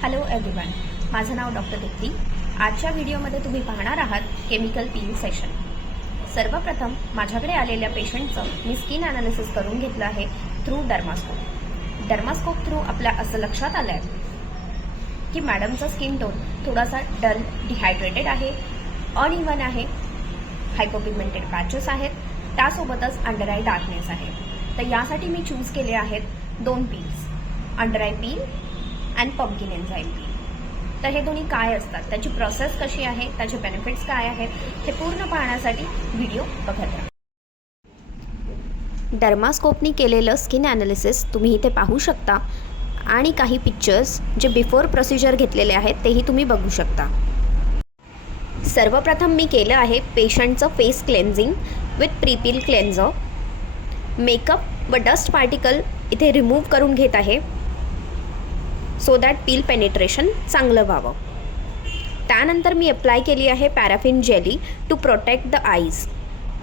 Hello everyone, माझं नाव doctor Deepti. आजच्या व्हिडिओमध्ये तुम्ही पाहणार आहात केमिकल पील सेशन। सर्वप्रथम माझ्याकडे आलेल्या पेशंटचं मी स्किन ॲनालिसिस करून घेतलं आहे थ्रू डर्मास्कोप। डर्मास्कोप थ्रू आपल्या असं लक्षात आलं आहे की मॅडमचा स्किन टोन थोडासा डल डिहायड्रेटेड आहे, अनइवन आहे, हायपोपिगमेंटेड पॅचेस आहेत, त्यासोबतच अंडर आय डार्कनेस आहे। तर यासाठी मी चूज केले आहेत 2 peels, under eye peel and pumpkin enzyme peel. तर हे दोन्ही काय असतात, त्याची प्रोसेस कशी आहे, त्याचे बेनिफिट्स काय आहेत, हे पूर्ण पाहण्यासाठी व्हिडिओ बघत राहा। डर्मास्कोपनी केलेलं स्किन ॲनालिसिस तुम्ही इथे पाहू शकता आणि काही पिक्चर्स जे बिफोर प्रोसिजर घेतलेले आहेत तेही तुम्ही बघू शकता। सर्वप्रथम मी केलं आहे पेशंटचं फेस क्लेन्झिंग विथ प्रीपील क्लेन्झर। मेकअप व डस्ट पार्टिकल इथे रिमूव्ह करून घेत आहे सो दॅट पील पेनिट्रेशन चांगलं व्हावं। त्यानंतर मी अप्लाय केली आहे paraffin jelly to protect the eyes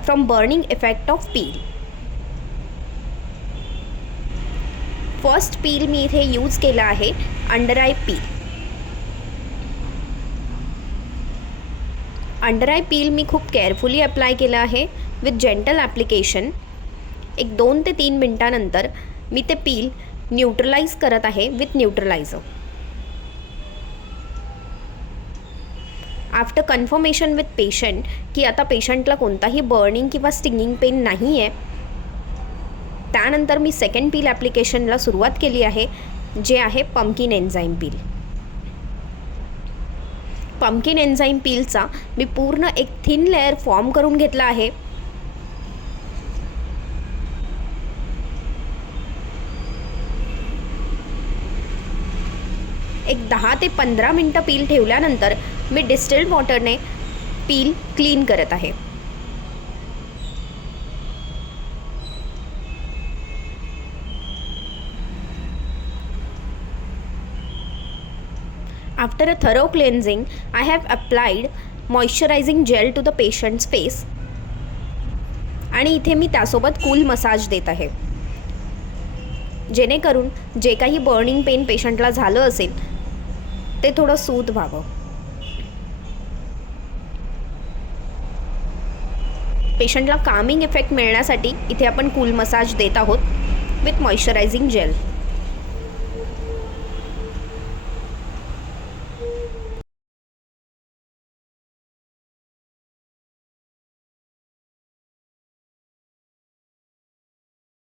from burning effect of peel. First peel मी इथे यूज केलं आहे under eye peel. Under eye peel मी खूप केअरफुली अप्लाय केलं आहे विथ जेंटल ॲप्लिकेशन। एक 2 ते 3 मिनटानंतर मी ते पील न्यूट्रलाइज करत आहे with neutraliser. After confirmation with patient की आता पेशंटला कोणताही बर्निंग किंवा स्टिंगिंग पेन नाही आहे, त्यानंतर मी सेकंड पील ॲप्लिकेशनला सुरुवात केली आहे, जे आहे pumpkin enzyme peel. Pumpkin enzyme पीलचा मी पूर्ण एक थिन लेयर फॉर्म करून घेतला आहे। एक 10 ते 15 मिनटं पील ठेवल्यानंतर मी डिस्टिल्ड वॉटरने पील क्लीन करत आहे। After a thorough cleansing, I have applied moisturizing gel to the patient's face आणि इथे मी त्यासोबत कूल मसाज देत आहे, जेणेकरून जे काही बर्निंग पेन पेशंटला झालं असेल ते थोडं सूद व्हावं। पेशंटला कामिंग इफेक्ट मिळण्यासाठी इथे आपण कूल मसाज देत आहोत विथ मॉइश्चरायझिंग जेल।